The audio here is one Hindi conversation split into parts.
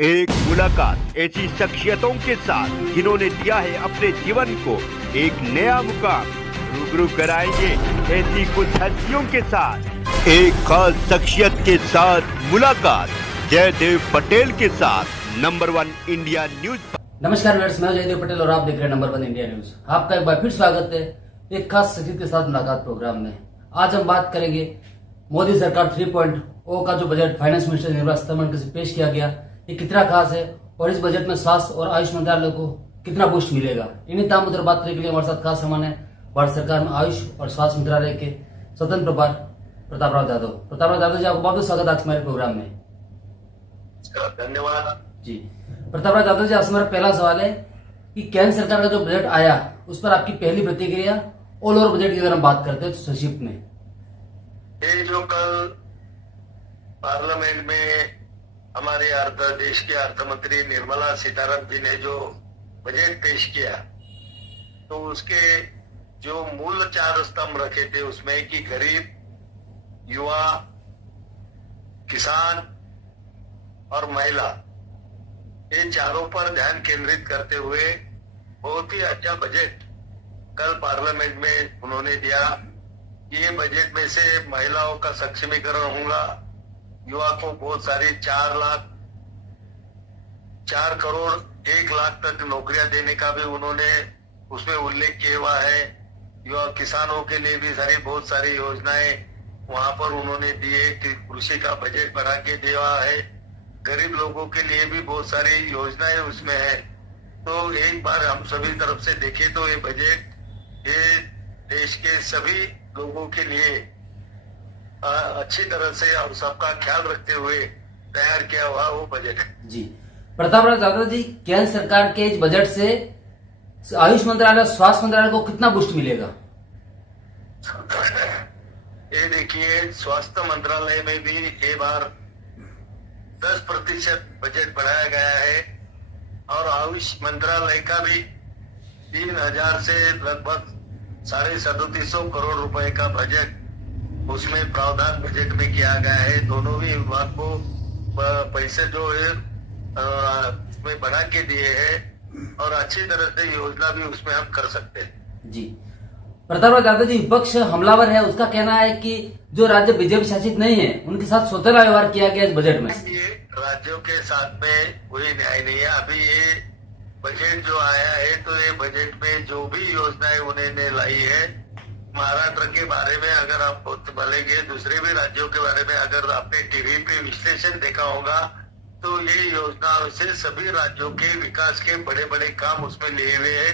एक मुलाकात ऐसी शख्सियतों के साथ जिन्होंने दिया है अपने जीवन को एक नया मुकाम। रूबरू कराएंगे ऐसी कुछ हस्तियों के साथ एक खास शख्सियत के साथ मुलाकात। जयदेव पटेल के साथ नंबर 1 इंडिया न्यूज। नमस्कार व्यूअर्स, मैं जयदेव पटेल और आप देख रहे हैं नंबर 1 इंडिया न्यूज। आपका एक बार फिर स्वागत है एक खास शख्सियत के साथ मुलाकात प्रोग्राम में। आज हम बात करेंगे मोदी सरकार 3.0 का जो budget finance minister Nirmala Sitharaman से पेश किया गया, ये कितना खास है और इस बजट में स्वास्थ्य और आयुष मंत्रालय को कितना बूस्ट मिलेगा। इन्हीं तमाम मुद्दों पर बात करने के लिए हमारे साथ खास मेहमान है भारत सरकार में आयुष और स्वास्थ्य मंत्रालय के स्वतंत्र प्रभार प्रतापराव यादव। प्रतापराव यादव जी, आपको बहुत बहुत स्वागत है आज हमारे प्रोग्राम में। धन्यवाद जी प्रतापराव यादव जी, आपसे मेरा पहला सवाल है कि केंद्र सरकार का जो बजट आया उस पर आपकी पहली प्रतिक्रिया। ऑल ओवर बजट की अगर हम बात करते हैं तो संक्षिप्त में ये जो कल पार्लियामेंट में हमारे देश के अर्थ मंत्री निर्मला सीतारमण जी ने जो बजट पेश किया, तो उसके जो मूल 4 स्तंभ रखे थे उसमें कि गरीब, युवा, किसान और महिला, ये चारों पर ध्यान केंद्रित करते हुए बहुत ही अच्छा बजट कल पार्लियामेंट में उन्होंने दिया। ये बजट में से महिलाओं का सक्षमीकरण होगा, युवा को बहुत सारी 4 करोड़ 1 लाख तक नौकरियां देने का भी उन्होंने उसमें उल्लेख किया हुआ है। युवा किसानों के लिए भी बहुत सारी योजनाएं वहां पर उन्होंने दिए कि कृषि का बजट बना के दिया है। गरीब लोगों के लिए भी बहुत सारी योजनाएं उसमें है। तो एक बार हम सभी तरफ से देखें तो ये बजट ये देश के सभी लोगों के लिए अच्छी तरह से और सबका ख्याल रखते हुए तैयार किया हुआ वो बजट है। जी प्रतापराव यादव जी, केंद्र सरकार के इस बजट से आयुष मंत्रालय और स्वास्थ्य मंत्रालय को कितना बूस्ट मिलेगा? ये देखिए, स्वास्थ्य मंत्रालय में भी ये बार 10% बजट बढ़ाया गया है और आयुष मंत्रालय का भी 3000 से लगभग 3750 करोड़ रुपए का बजट उसमें प्रावधान बजट में किया गया है। दोनों ही विभाग को पैसे जो है उसमें बढ़ा के दिए हैं और अच्छी तरह से योजना भी उसमें हम कर सकते हैं। जी प्रतापराव यादव जी, विपक्ष हमलावर है, उसका कहना है कि जो राज्य बीजेपी शासित नहीं है उनके साथ स्वतंत्र व्यवहार किया गया इस बजट में। ये राज्यों के साथ में कोई न्याय नहीं है। अभी ये बजट जो आया है तो ये बजट में जो भी योजनाएं उन्होंने लाई है, महाराष्ट्र के बारे में अगर आप बोलेंगे, दूसरे भी राज्यों के बारे में अगर आपने टीवी पे विश्लेषण देखा होगा तो ये योजना से सभी राज्यों के विकास के बड़े बड़े काम उसमें लिए हुए हैं।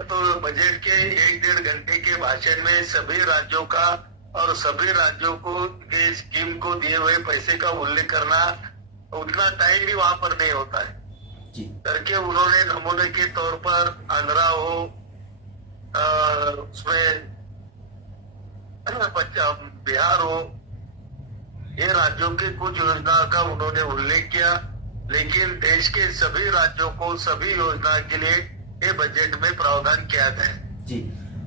तो बजट के 1-1.5 घंटे के भाषण में सभी राज्यों का और सभी राज्यों को के स्कीम को दिए हुए पैसे का उल्लेख करना उतना टाइम भी वहां पर नहीं होता है करके उन्होंने नमूने के तौर पर आंध्रा हो, उसमें बिहार हो, ये राज्यों के कुछ योजना का उन्होंने उल्लेख किया, लेकिन देश के सभी राज्यों को सभी योजना के लिए ये बजट में प्रावधान किया गया। जी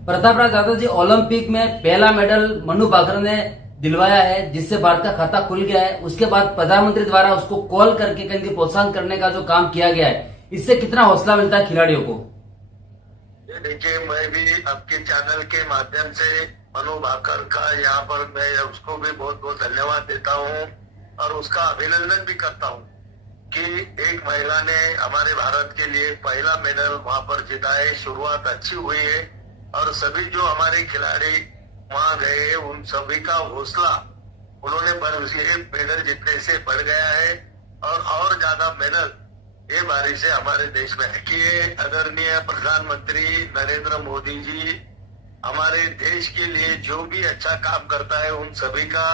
प्रतापराव यादव जी, ओलंपिक में पहला मेडल मनु भाकर ने दिलवाया है जिससे भारत का खाता खुल गया है। उसके बाद प्रधानमंत्री द्वारा उसको कॉल करके कहीं प्रोत्साहन करने का जो काम किया गया है, इससे कितना हौसला मिलता है खिलाड़ियों को? ये देखिए, मैं भी आपके चैनल के माध्यम से मनु भाकर का यहाँ पर मैं उसको भी बहुत बहुत धन्यवाद देता हूँ और उसका अभिनंदन भी करता हूँ कि एक महिला ने हमारे भारत के लिए पहला मेडल वहां पर जीता है। शुरुआत अच्छी हुई है और सभी जो हमारे खिलाड़ी वहां गए उन सभी का हौसला उन्होंने मेडल जीतने से बढ़ गया है और ज्यादा मेडल ये बारी से हमारे देश में है कि आदरणीय प्रधानमंत्री नरेंद्र मोदी जी हमारे देश के लिए जो भी अच्छा काम करता है उन सभी का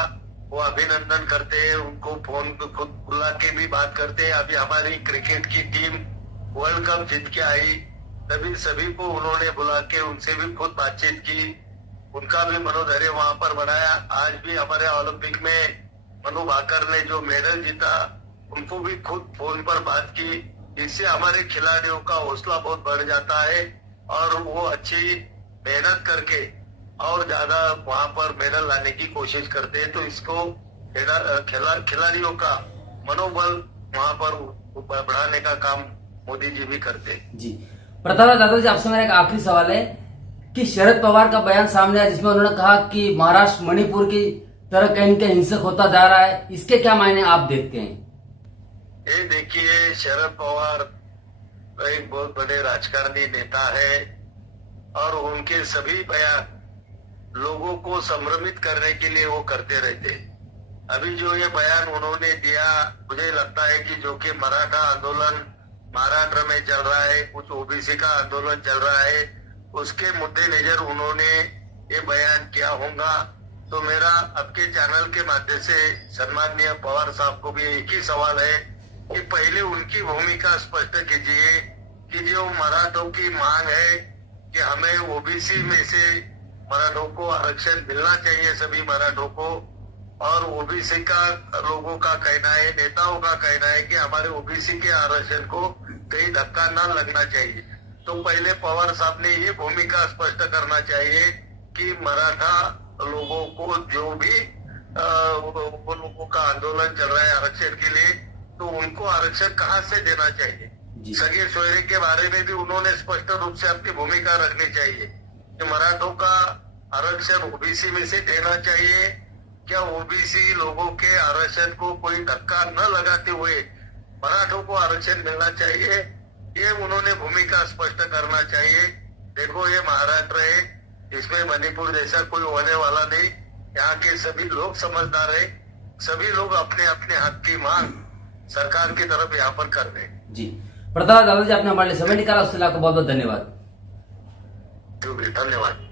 वो अभिनंदन करते हैं, उनको फोन पे खुद बुला के भी बात करते हैं। अभी हमारी क्रिकेट की टीम वर्ल्ड कप जीत के आई, तभी सभी को उन्होंने बुला के उनसे भी खुद बातचीत की, उनका भी मनोधैर्य वहां पर बढ़ाया। आज भी हमारे ओलंपिक में मनु भाकर ने जो मेडल जीता उनको भी खुद फोन पर बात की। इससे हमारे खिलाड़ियों का हौसला बहुत बढ़ जाता है और वो अच्छी मेहनत करके और ज्यादा वहां पर मेडल लाने की कोशिश करते हैं। तो इसको खिलाड़ियों का मनोबल वहाँ पर बढ़ाने का काम मोदी जी भी करते हैं। जी प्रताप यादव जी, आपसे मेरा एक आखिरी सवाल है कि शरद पवार का बयान सामने आया जिसमें उन्होंने कहा कि महाराष्ट्र मणिपुर की तरह कहीं न कहीं हिंसक होता जा रहा है, इसके क्या मायने आप देखते हैं? ये देखिए, शरद पवार एक बहुत बड़े राजकारणी नेता है और उनके सभी बयान लोगों को संभ्रमित करने के लिए वो करते रहते। अभी जो ये बयान उन्होंने दिया, मुझे लगता है कि जो कि मराठा आंदोलन महाराष्ट्र में चल रहा है, कुछ ओबीसी का आंदोलन चल रहा है, उसके मद्देनजर उन्होंने ये बयान किया होगा। तो मेरा आपके चैनल के माध्यम से सम्माननीय पवार साहब को भी एक ही सवाल है कि पहले उनकी भूमिका स्पष्ट कीजिए कि जो मराठों की मांग है कि हमें ओबीसी में से मराठों को आरक्षण मिलना चाहिए, सभी मराठों को, और ओबीसी का लोगों का कहना है, नेताओं का कहना है कि हमारे ओबीसी के आरक्षण को कहीं धक्का न लगना चाहिए। तो पहले पवार साहब ने ये भूमिका स्पष्ट करना चाहिए कि मराठा लोगों को जो भी वो लोगों का आंदोलन चल रहा है आरक्षण के लिए, तो उनको आरक्षण कहाँ से देना चाहिए। सगे सोयरे के बारे में भी उन्होंने स्पष्ट रूप से अपनी भूमिका रखनी चाहिए कि मराठों का आरक्षण ओबीसी में से देना चाहिए, क्या ओबीसी लोगों के आरक्षण को कोई धक्का न लगाते हुए मराठों को आरक्षण मिलना चाहिए, ये उन्होंने भूमिका स्पष्ट करना चाहिए। देखो, ये महाराष्ट्र है, इसमें मणिपुर जैसा कोई होने वाला नहीं। यहाँ के सभी लोग समझदार है, सभी लोग अपने अपने हक की मांग सरकार की तरफ यहाँ पर कर रहे हैं। जी प्रताप यादव जी, आपने हमारे लिए समय निकाला, उसके लिए आपको बहुत बहुत धन्यवाद। धन्यवाद।